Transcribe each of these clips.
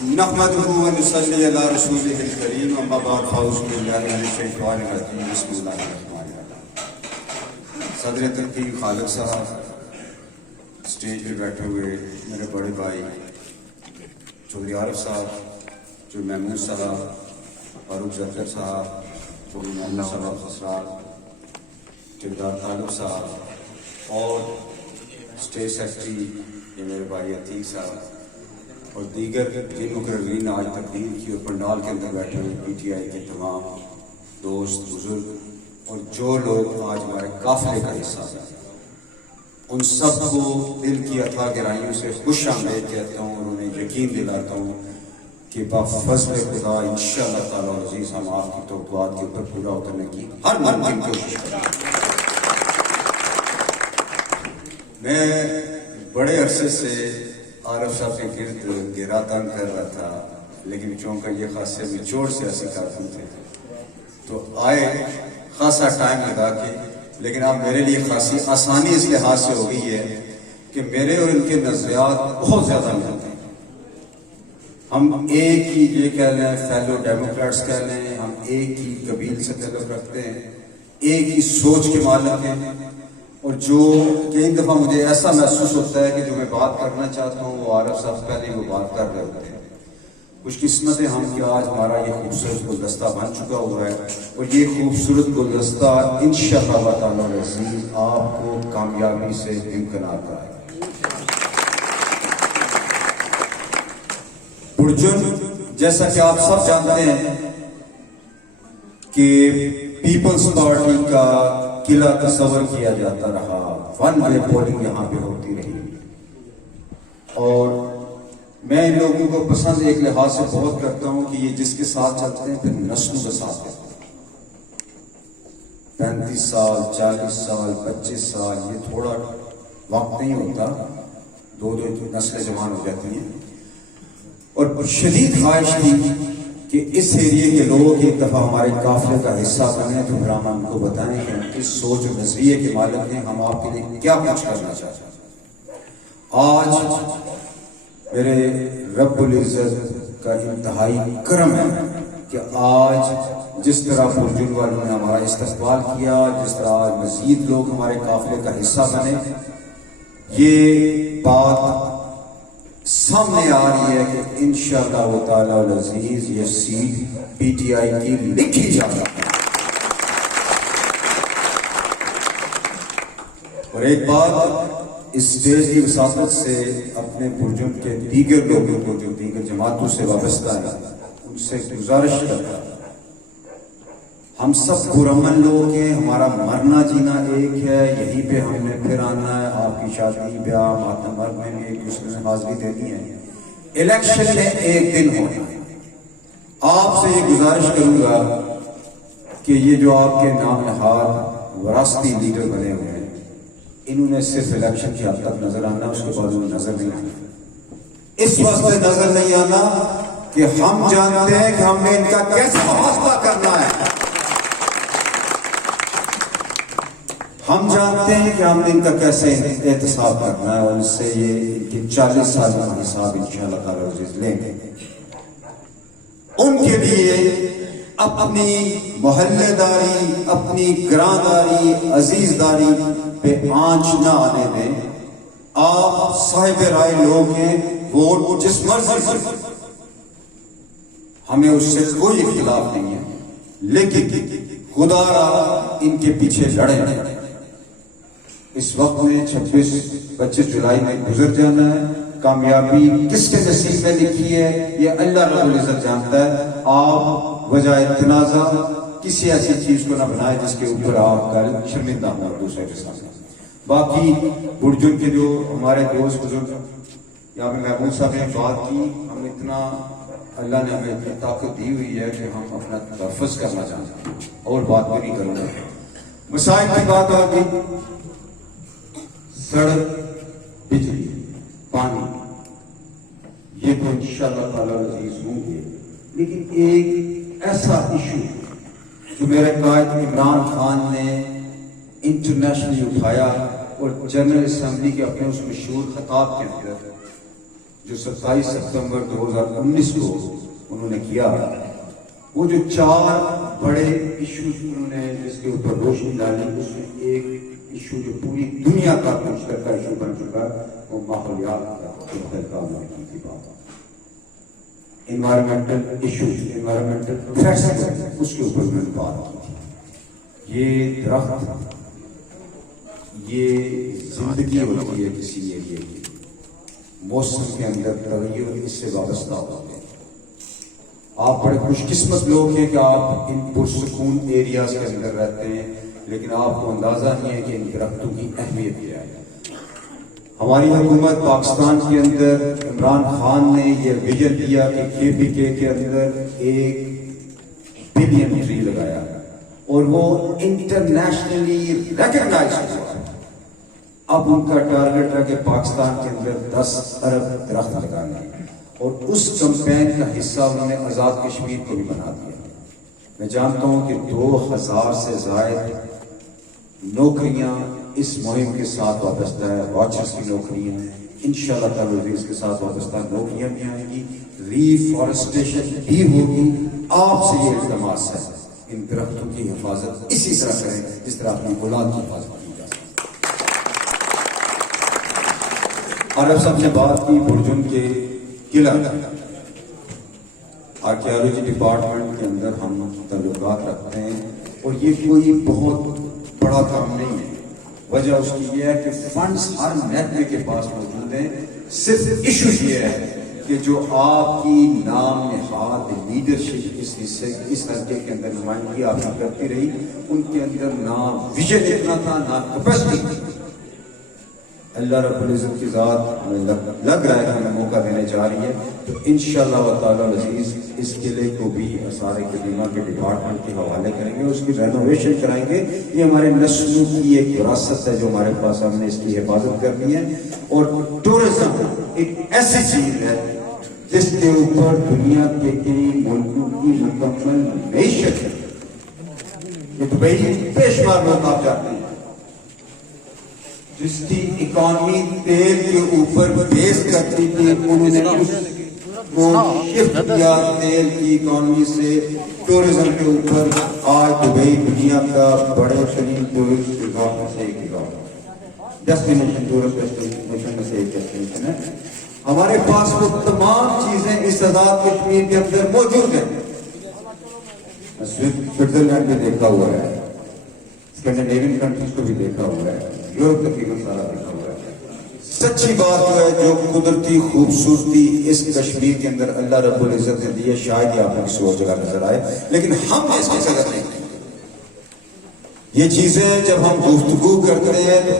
نحمده ونصلي على رسوله الكريم اما بعد فاعوذ بالله من الشیطان الرجیم بسم اللہ الرحمن الرحیم. صدر تنقیب خالد صاحب، اسٹیج پہ بیٹھے ہوئے میرے بڑے بھائی چودھری عارف صاحب، جو محمود صاحب، فاروق زرگر صاحب، چودھری محمود صاحب سسرال، ٹھیکیدار طالب صاحب، اور اسٹیج سیکرٹری یہ میرے بھائی عتیق صاحب، اور دیگر جن مقررین نے آج تقریر کی اور پنڈال کے اندر بیٹھے ہوئے پی ٹی آئی کے تمام دوست بزرگ اور جو لوگ آج ہمارے قافلے کا حصہ ہیں، ان سب کو دل کی عطا گہرائیوں سے خوش آمدید کہتا ہوں اور انہیں یقین دلاتا ہوں کہ بفضل خدا انشاءاللہ تعالیٰ عزیز ہم آپ کی توقعات کے اوپر پورا اترنے کی ہر ممکن کوشش کریں گے. میں بڑے عرصے سے عارف صاحب کے گرد گھیرا تنگ کر رہا تھا، لیکن چونکہ یہ خاصے نچوڑ سے ایسی کارکن تھے تو آئے خاصا ٹائم لگا کے، لیکن اب میرے لیے خاصی آسانی اس لحاظ سے ہو گئی ہے کہ میرے اور ان کے نظریات بہت زیادہ ملتے ہیں. ہم ایک ہی یہ کہہ لیں فیلو ڈیموکریٹس کہہ لیں، ہم ایک ہی قبیل سے تعلق رکھتے ہیں، ایک ہی سوچ کے مالک ہیں، اور جو کئی دفعہ مجھے ایسا محسوس ہوتا ہے کہ جو میں بات کرنا چاہتا ہوں وہ عارف صاحب پہلے وہ بات کر رہے ہوتے ہیں. خوش قسمت ہے ہم کہ آج ہمارا یہ خوبصورت گلدستہ بن چکا ہوا ہے، اور یہ خوبصورت گلدستہ انشاءاللہ تعالیٰ عزیز آپ کو کامیابی سے امکنات آئے. پرجن جیسا کہ آپ سب جانتے ہیں کہ پیپلز پارٹی کا قلعہ تصور کیا جاتا رہا، ون وے پولنگ یہاں پہ ہوتی رہی، اور میں ان لوگوں کو پسند ایک لحاظ سے بہت کرتا ہوں کہ یہ جس کے ساتھ چلتے ہیں پھر نسلوں کے ساتھ چلتے ہیں. 35 سال 40 سال 25 سال یہ تھوڑا وقت نہیں ہوتا، دو نسلیں جوان ہو جاتی ہیں. اور شدید خواہش تھی کہ اس ایریے کے لوگ ایک دفعہ ہمارے قافلے کا حصہ بنے تو پھر ہم ان کو بتائیں کہ ہم کس سوچ اور نظریے کے مالک ہیں، ہم آپ کے لیے کیا کچھ کرنا چاہتے ہیں. آج میرے رب العزت کا انتہائی کرم ہے کہ آج جس طرح پرجن والوں نے ہمارا استقبال کیا، جس طرح آج مزید لوگ ہمارے قافلے کا حصہ بنے، یہ بات سامنے آ رہی ہے کہ انشاءاللہ تعالی العزیز یہ سیٹ پی ٹی آئی کی لکھی جا رہی ہے. اور ایک بات اس اسٹیج کی وساطت سے اپنے پرجن کے دیگر لوگوں کو جو دیگر جماعتوں سے وابستہ ہیں ان سے گزارش کرتا ہے، ہم سب پرامن لوگ ہیں، ہمارا مرنا جینا ایک ہے، یہیں پہ ہم نے پھر آنا ہے. آپ کی شادی بیاہ ماتم مرگ میں بھی ایک دوسرے نے حاضری دینی ہے، الیکشن میں ایک دن ہونا ہے. آپ سے یہ گزارش کروں گا کہ یہ جو آپ کے نام نہاد وراثتی لیڈر بنے ہوئے ہیں، انہوں نے صرف الیکشن کی حد تک نظر آنا، اس کے بعد انہیں نظر نہیں آنا. اس واسطے نظر نہیں آنا کہ ہم جانتے ہیں کہ ہم نے ان کا کیسے محاسبہ کرنا ہے، ہم جانتے ہیں کہ ہم نے ان کا کیسے احتساب کرنا ہے، اور اس سے یہ 40 سال کا حساب انشاءاللہ تعالیٰ عزیز لیں گے. ان کے لیے اپنی محلے داری، اپنی گرانداری، عزیز داری پہ آنچ نہ آنے دیں. آپ صاحب رائے لوگ ہیں، ووٹ جس مرضی، ہمیں اس سے کوئی اختلاف نہیں ہے، لیکن خدا را ان کے پیچھے لڑیں. اس وقت میں 26 جولائی میں گزر جانا ہے، کامیابی کس کے نصیب میں لکھی ہے یہ اللہ رب العزت جانتا ہے. آپ وجہ تنازع کسی ایسی چیز کو نہ بنائے جس کے اوپر آپ کل شرمندہ ہوں دوسرے کے سامنے. باقی برجن کے جو ہمارے دوست بزرگ یہاں پہ محمود صاحب نے بات کی، ہم اتنا اللہ نے ہمیں اتنی طاقت دی ہوئی ہے کہ ہم اپنا تحفظ کرنا چاہتے ہیں، اور بات بھی نہیں کروں گا. مسائل کی بات آ گئی، سڑک، بجلی، پانی، یہ تو انشاءاللہ تعالیٰ عزیز ہوں گے. لیکن ایک ایسا ایشو جو میرے قائد عمران خان نے انٹرنیشنلی اٹھایا اور جنرل اسمبلی کے اپنے اس مشہور خطاب کے اندر جو 27 ستمبر 2019 کو انہوں نے کیا، وہ جو 4 بڑے ایشوز انہوں نے جس کے اوپر روشنی ڈالی، اس میں ایک ایشو جو پوری دنیا کا مشترکہ ایشو بن چکا وہ ماحولیات کا بدلتا ہونے کی بات، انوائرمنٹل ایشوز، انوائرمنٹل تھریٹس، اس کے اوپر میں نے بات کی تھی۔ یہ درخت، یہ زندگی ہوتی ہے کسی ایریے کی، موسم کے اندر تغیر اس سے وابستہ ہوتے ہیں۔ آپ بڑے خوش قسمت لوگ ہیں کہ آپ ان پرسکون ایریاز کے اندر رہتے ہیں، لیکن آپ کو اندازہ نہیں ہے کہ ان درختوں کی اہمیت کیا ہے۔ ہماری حکومت پاکستان کے اندر عمران خان نے یہ ویژن دیا کہ KPK کے اندر 1 بلین ٹری لگایا اور وہ انٹرنیشنلی ریکگنائز ہوا۔ اب ان کا ٹارگٹ ہے کہ پاکستان کے اندر 10 ارب درخت لگانا ہے، اور اس کمپین کا حصہ انہوں نے آزاد کشمیر کو بھی بنا دیا۔ میں جانتا ہوں کہ 2000 سے زائد نوکریاں اس مہم کے ساتھ وابستہ ہے، واچرز کی نوکریاں ہیں، انشاءاللہ تعالی اس کے ساتھ وابستہ نوکریاں بھی آئیں گی، ریفارسٹیشن بھی ہوگی۔ آپ سے یہ التماس ہے ان درختوں کی حفاظت اسی طرح کریں جس طرح اپنی اولاد کی حفاظت کی جا سکتی۔ اور اب سب نے بات کی برجن کے قلعہ، آرکیالوجی ڈپارٹمنٹ کے اندر ہم تعلقات رکھتے ہیں، اور یہ کوئی بہت بڑا کام نہیں ہے۔ وجہ اس کی یہ ہے کہ فنڈز ہر محکمے کے پاس موجود ہیں، صرف ایشو یہ ہے کہ جو آپ کی نام نہاد لیڈرشپ اس حصے اس حلقے کے اندر نمائندگی آپ نے کرتی رہی، ان کے اندر نہ ویژن اتنا تھا، نہ کیپیسٹی تھی۔ اللہ رب العزت کی ذات ہمیں لگ رہا ہے کہ ہمیں موقع دینے جا رہی ہے، تو انشاءاللہ تعالی العزیز اس قلعے کو بھی آثار قدیمہ کے ڈپارٹمنٹ کے حوالے کریں گے، اس کی رینوویشن کرائیں گے۔ یہ ہمارے نسلوں کی ایک وراثت ہے جو ہمارے پاس، ہم نے اس کی حفاظت کرنی ہے۔ اور ٹورزم ایک ایسی چیز ہے جس کے اوپر دنیا کے کئی ملکوں کی مکمل معیشت ہے۔ یہ دبئی بے شمار لوگ آپ جاتے ہیں جس کی اکانومی تیل کے اوپر بیس کرتی تھی، انہوں نے اس کو شفٹ کیا تیل کی اکانومی سے ٹورزم کے اوپر۔ آج دبئی دنیا کا بڑے ترین ٹورسٹ جگہ میں سے ایک جگہ، ڈیسٹینیشن، ٹورسٹ ڈیسٹینیشن میں سے ایک ڈیسٹینیشن ہے۔ ہمارے پاس وہ تمام چیزیں اس آزاد کشمیر کے اندر موجود ہیں۔ سوئٹزرلینڈ بھی دیکھا ہوا ہے، اسکینڈینیوین کنٹریز کو بھی دیکھا ہوا ہے، یورپ تقریباً سارا دیکھا ہوا ہے۔ سچی بات ہے جو قدرتی خوبصورتی اس کشمیر کے اندر اللہ رب العزت نے دی ہے، شاید یہ آپ کو کسی اور جگہ نظر آئے، لیکن ہم نے اس کی قدر نہیں کی۔ یہ چیزیں جب ہم گفتگو کرتے ہیں تو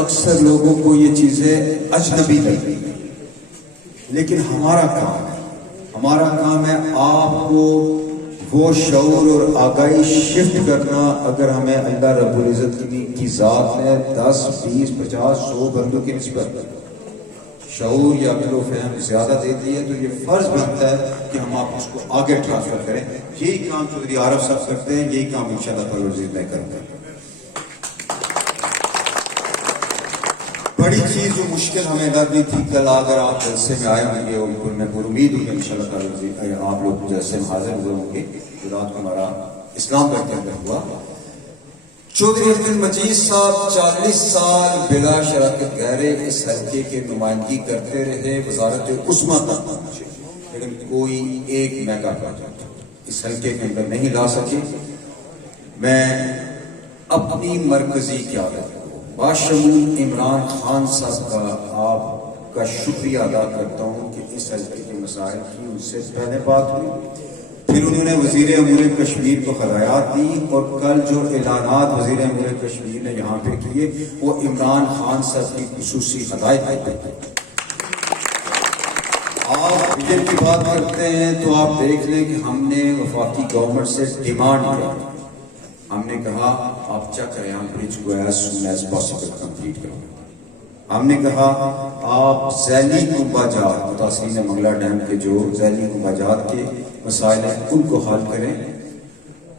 اکثر لوگوں کو یہ چیزیں اجنبی لگتی ہیں، لیکن ہمارا کام ہے آپ کو وہ شعور اور آگاہی شفٹ کرنا۔ اگر ہمیں اللہ رب العزت کی ذات نے 10 20 50 100 بندوں کی نسبت شعور یا عقل و فہم زیادہ دیتی ہے، تو یہ فرض بنتا ہے کہ ہم آپ اس کو آگے ٹرانسفر کریں۔ یہی کام چودھری عارف صاحب کرتے ہیں، یہی کام انشاءاللہ تعالی عزیز میں کرتے ہیں۔ بڑی چیز جو مشکل ہمیں لگ رہی تھی، کل اگر آپ جلسے میں آئے ہوں گے اور میں پر امید ہوں کہ انشاءاللہ تعالی آپ لوگ جلسے میں حاضر ہوئے ہوں گے، جو رات کو ہمارا اسلام آباد کے اندر ہوا۔ چودھری عبد المجید صاحب 40 سال بلا شراکت گہرے اس حلقے کے نمائندگی کرتے رہے وزارت عظمیٰ تک پہنچے، لیکن کوئی ایک میگا پروجیکٹ اس حلقے کے اندر نہیں لا سکے۔ میں اپنی مرکزی قیادت باشمول عمران خان صاحب کا آپ کا شکریہ ادا کرتا ہوں کہ اس حلقے کے مسائل کی ان سے پہلے بات ہوئی، پھر انہوں نے وزیر امور کشمیر کو ہدایات دی، اور کل جو اعلانات وزیر امور کشمیر نے یہاں پہ کیے وہ عمران خان صاحب کی خصوصی ہدایت ہے۔ آپ ویژن کی بات کرتے ہیں تو آپ دیکھ لیں کہ ہم نے وفاقی گورنمنٹ سے ڈیمانڈ کیا، ہم نے کہا آپ چکریان برج کو as soon as possible complete کرو۔ ہم نے کہا آپ ذیلی کنبہ جات، متاثرین منگلا ڈیم کے جو ذیلی کنبہ جات کے مسائل ہیں ان کو حل کریں۔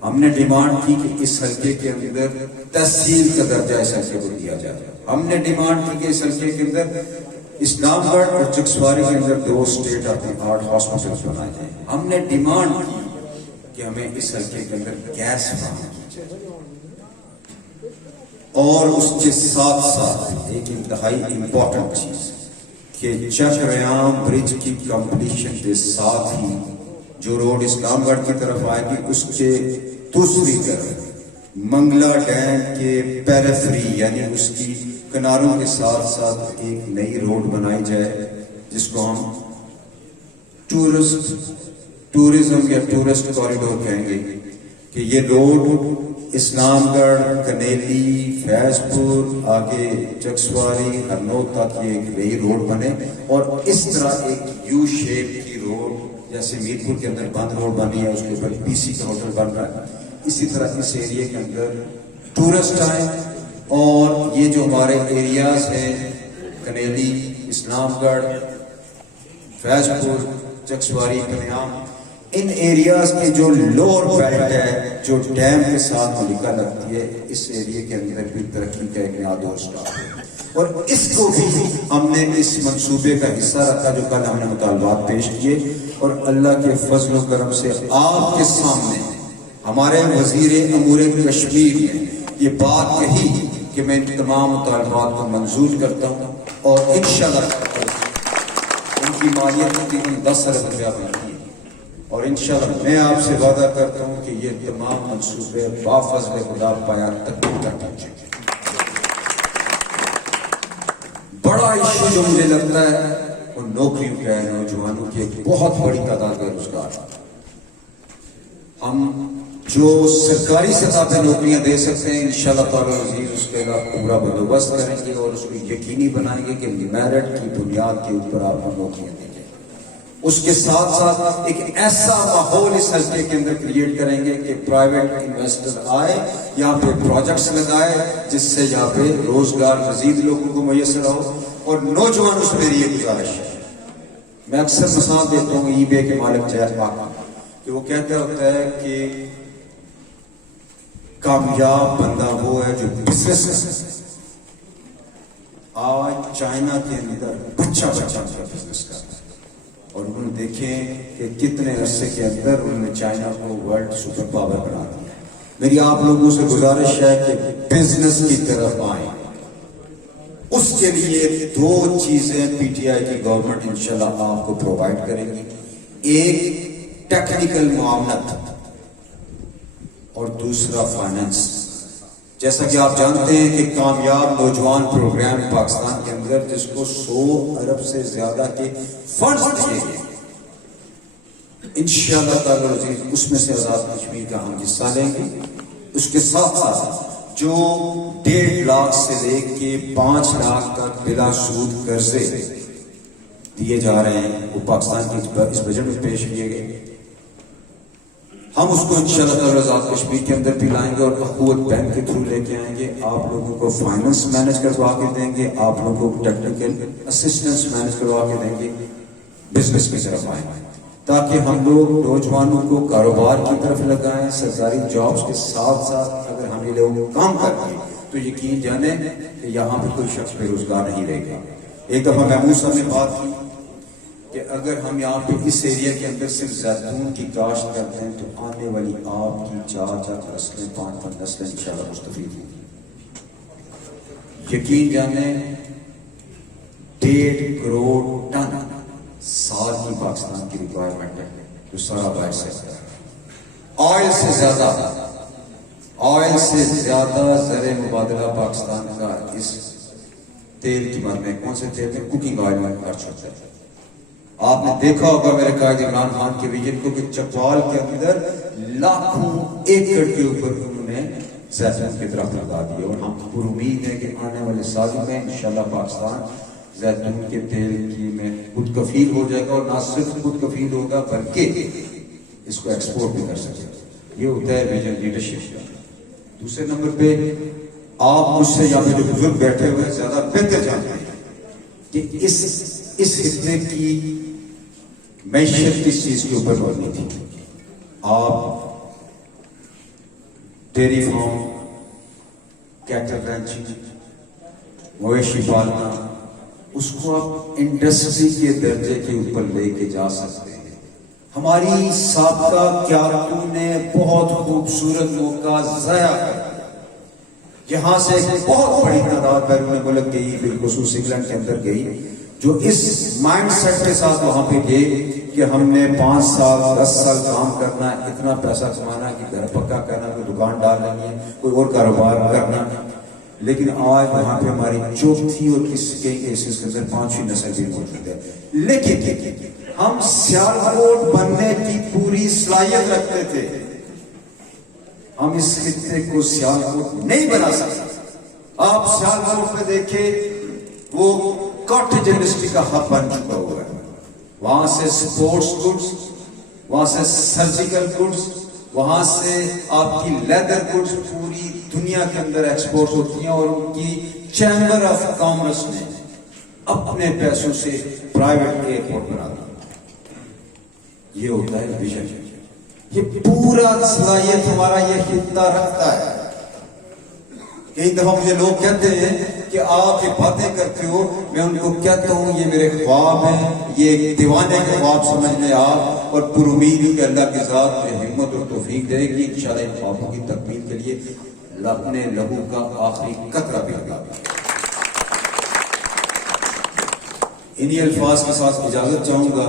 ہم نے ڈیمانڈ کی کہ اس حلقے کے اندر تحصیل کا درجہ اس حلقے کو دیا جائے۔ ہم نے ڈیمانڈ کی کہ اس حلقے کے اندر اسلام گڑھ اور چکسواری کے اندر 2 اسٹیٹ آرٹ ہاسپٹل بنائے جائیں. ہم نے ڈیمانڈ کی کہ ہمیں اس حلقے کے اندر گیس فراہم کی جائے، اور اس کے ساتھ ساتھ ایک انتہائی امپورٹنٹ چیز کہ چکریام برج کی کمپلیشن کے ساتھ ہی جو روڈ اسلام گڑھ کی طرف آئے گی اس کے دوسری طرف منگلا ڈیم کے پیریفری یعنی اس کی کناروں کے ساتھ ساتھ ایک نئی روڈ بنائی جائے جس کو ہم ٹورزم یا ٹورسٹ کوریڈور کہیں گے، کہ یہ روڈ اسلام گڑھ، کنیلی، فیض پور، آگے چکسواری، ہرنوت تک یہ ایک نئی روڈ بنے، اور اس طرح ایک یو شیپ کی روڈ جیسے میرپور کے اندر بند روڈ بنی ہے، اس کے اوپر پی سی کا ہوٹل بن رہا ہے، اسی طرح اس ایریے کے اندر ٹورسٹ آئیں اور یہ جو ہمارے ایریاز ہیں کنیلی، اسلام گڑھ، فیض پور، چکسواری، کنیام، ان ایریاز کے جو لوور بیلٹ ہے جو ڈیم کے ساتھ ملکہ لگتی ہے، اس ایریے کے اندر بھی ترقی کا ایک نیا دور سٹارٹ ہے، اور اس کو بھی ہم نے اس منصوبے کا حصہ رکھا جو کل ہم نے مطالبات پیش کیے، اور اللہ کے فضل و کرم سے آپ کے سامنے ہمارے وزیر امور کشمیر نے یہ بات کہی کہ میں ان تمام مطالبات کو منظور کرتا ہوں، اور انشاءاللہ ان کی مالیت تقریباً 10 ارب روپیہ بنتی ہے، اور انشاءاللہ میں آپ سے وعدہ کرتا ہوں کہ یہ تمام منصوبے بافضل خدا پایان تک پہنچیں گے. بڑا ایشو جو مجھے لگتا ہے وہ نوکریوں کا ہے، نوجوانوں کی ایک بہت بڑی تعداد بے روزگار. ہم جو سرکاری سطح پہ نوکریاں دے سکتے ہیں انشاءاللہ تعالی عزیز اس کے پورا بندوبست کریں گے، اور اس کو یقینی بنائیں گے کہ میرٹ کی بنیاد کے اوپر آپ کو نوکریاں دیں گے. اس کے ساتھ ساتھ ایک ایسا ماحول اس حلقے کے اندر کریٹ کریں گے کہ پرائیویٹ انویسٹر آئے یہاں پہ پروجیکٹس لگائے، جس سے یہاں پہ روزگار مزید لوگوں کو میسر ہو. اور نوجوانوں سے میری یہ گزارش ہے، میں اکثر مثال دیتا ہوں ای بے کے مالک جیت پاک کہ وہ کہتا ہوتا ہے کہ کامیاب بندہ وہ ہے جو بزنس کرتا ہے. آج چائنا کے اندر بچہ بزنس کرتا ہے، اور انہوں نے دیکھیں کہ کتنے عرصے کے اندر انہوں نے چائنا کو ورلڈ سپر پاور بنا دیا. میری آپ لوگوں سے گزارش ہے کہ بزنس کی طرف آئیں. اس کے لیے 2 چیزیں پی ٹی آئی کی گورنمنٹ انشاءاللہ آپ کو پرووائڈ کرے گی، ایک ٹیکنیکل معاونت اور دوسرا فائنانس. جیسا کہ آپ جانتے ہیں کہ کامیاب نوجوان پروگرام پاکستان کے اندر جس کو 100 ارب سے زیادہ کے فنڈز دیے گئے، انشاءاللہ تعالی عزیز اس میں سے آزاد کشمیر کا ہم حصہ لیں گے. اس کے ساتھ ساتھ جو 1.5 لاکھ سے لے کے 5 لاکھ تک بلا سود قرضے دیے جا رہے ہیں وہ پاکستان کی اس بجٹ میں پیش کیے گئے، ہم اس کو انشاءاللہ تعالی آزاد کشمیر کے اندر بھی لائیں گے اور اخوت بینک کے تھرو لے کے آئیں گے. آپ لوگوں کو فائنانس مینج کروا کے دیں گے، آپ لوگوں کو ٹیکنیکل اسسٹنس مینج کروا کے دیں گے. بزنس کی طرف آئیں تاکہ ہم لوگ نوجوانوں کو کاروبار کی طرف لگائیں. سرکاری جابز کے ساتھ ساتھ اگر ہم یہ لوگ کام کریں تو یقین جانیں کہ یہاں پہ کوئی شخص بے روزگار نہیں رہے گا. ایک دفعہ محمود صاحب نے بات کی کہ اگر ہم یہاں پہ اس ایریا کے اندر صرف زیتون کی کاشت کرتے ہیں تو آنے والی آپ کی 4 نسلیں 5 نسلیں انشاءاللہ مستفید ہوں گی. یقین جانیں 1.5 کروڑ ٹن سال کی پاکستان کی ریکوائرمنٹ ہے جو سارا باہر سے آئل سے زیادہ زر مبادلہ پاکستان کا اس تیل کی مد میں کون سے تیل میں کوکنگ آئل میں خرچ ہوتا ہے. آپ نے دیکھا ہوگا میرے قائد عمران خان کے ویژن کو کہ چکوال کے اندر لاکھوں ایکڑ کے اوپر انہوں نے زیتون کے درخت لگا دیے، اور ہم پر امید ہے کہ آنے والے سالوں میں انشاءاللہ پاکستان زیتون کے تیل کی میں خود کفیل ہو جائے گا، اور نہ صرف خود کفیل ہوگا بلکہ اس کو ایکسپورٹ بھی کر سکے. یہ ہوتا ہے ویژن لیڈرشپ. دوسرے نمبر پہ آپ مجھ سے یہاں پہ جو بزرگ بیٹھے ہوئے زیادہ بہتر جانتے ہیں کہ اس خطے کی معیشت کس چیز کے اوپر مبنی تھی. آپ ڈیری فارم، کیٹل رینچنگ، مویشی پالنا، اس کو آپ انڈسٹری کے درجے کے اوپر لے کے جا سکتے ہیں. ہماری سابقہ قیادتوں نے بہت خوبصورت موقع ضائع کر دیا. یہاں سے ایک بہت بڑی تعداد بیرون ملک گئی، بالخصوص انگلینڈ کے اندر گئی، جو اس مائنڈ سیٹ کے ساتھ وہاں پہ گئے کہ ہم نے 5 سال 10 سال کام کرنا ہے، اتنا پیسہ کمانا کہ گھر پکا کرنا، کوئی دکان ڈالنی ہے، کوئی اور کاروبار کرنا. لیکن آج وہاں پہ ہماری چوتھی اور کئی کیسز کے اندر 5ویں نسل بھی موجود ہے. لیکن ہم سیالکوٹ بننے کی پوری صلاحیت رکھتے تھے. ہم اس خطے کو سیالکوٹ نہیں بنا سکتے. آپ سیالکوٹ میں دیکھیں، وہ کاٹیج انڈسٹری کا ہب بن چکا ہوا ہے. وہاں سے سپورٹس گڈز، وہاں سے سرجیکل گڈز، وہاں سے آپ کی لیدر گڈز پوری دنیا کے اندر ایکسپورٹ ہوتی ہیں. اور ان کی چیمبر آف کامرس نے اپنے پیسوں سے پرائیویٹ ایئرپورٹ بنا دیا. یہ ہوتا ہے ویژن. یہ پورا صلاحیت ہمارا یہ خطہ رکھتا ہے. کئی دفعہ مجھے لوگ کہتے ہیں کہ آپ یہ باتیں کرتے ہو، میں ان کو کہتا ہوں یہ میرے خواب ہیں، یہ ایک دیوانے کے خواب سمجھ لیں آپ، اور پر امید کہ اللہ کی ذات مجھے ہمت اور توفیق دے گی انشاءاللہ ان خوابوں کی تکمیل کے لیے اپنے لہو کا آخری قطرہ بھی لگا. انہی الفاظ کے ساتھ اجازت چاہوں گا،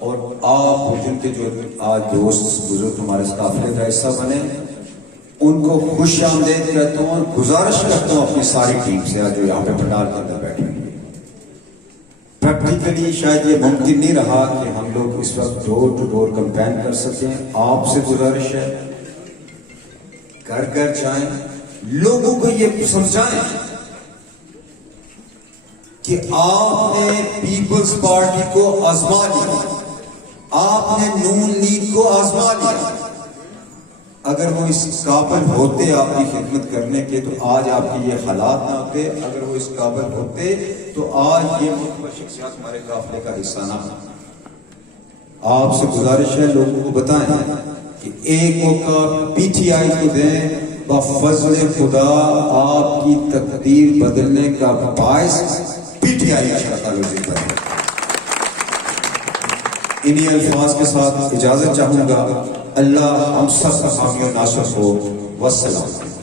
اور آپ جن کے جو آج دوست بزرگ ہمارے قافلے کا حصہ بنے ان کو خوش آمدید کہتا ہوں، اور گزارش کرتا ہوں اپنی ساری ٹیم سے آج جو یہاں پہ پنڈال کے اندر بیٹھے ہیں. پریکٹیکلی شاید یہ ممکن نہیں رہا کہ ہم لوگ اس وقت ڈور ٹو ڈور کمپین کر سکیں. آپ سے گزارش ہے، گھر گھر جائیں، لوگوں کو یہ سمجھائیں کہ آپ نے پیپلز پارٹی کو آزما لیا، آپ نے نون لیگ کو آزما لیا. اگر وہ اس قابل ہوتے آپ کی خدمت کرنے کے تو آج آپ کی یہ حالات نہ ہوتے. اگر وہ اس قابل ہوتے تو آج یہ مختلف شخصیات ہمارے قافلے کا حصہ نہ ہوتے. آپ سے گزارش ہے لوگوں کو بتائیں کہ ایک موقع پی ٹی آئی کو دیں، بفضل خدا آپ کی تقدیر بدلنے کا باعث پی ٹی آئی کا. انہی الفاظ کے ساتھ اجازت چاہوں گا. اللہ ہم سب کا حامی و ناصر ہو. والسلام.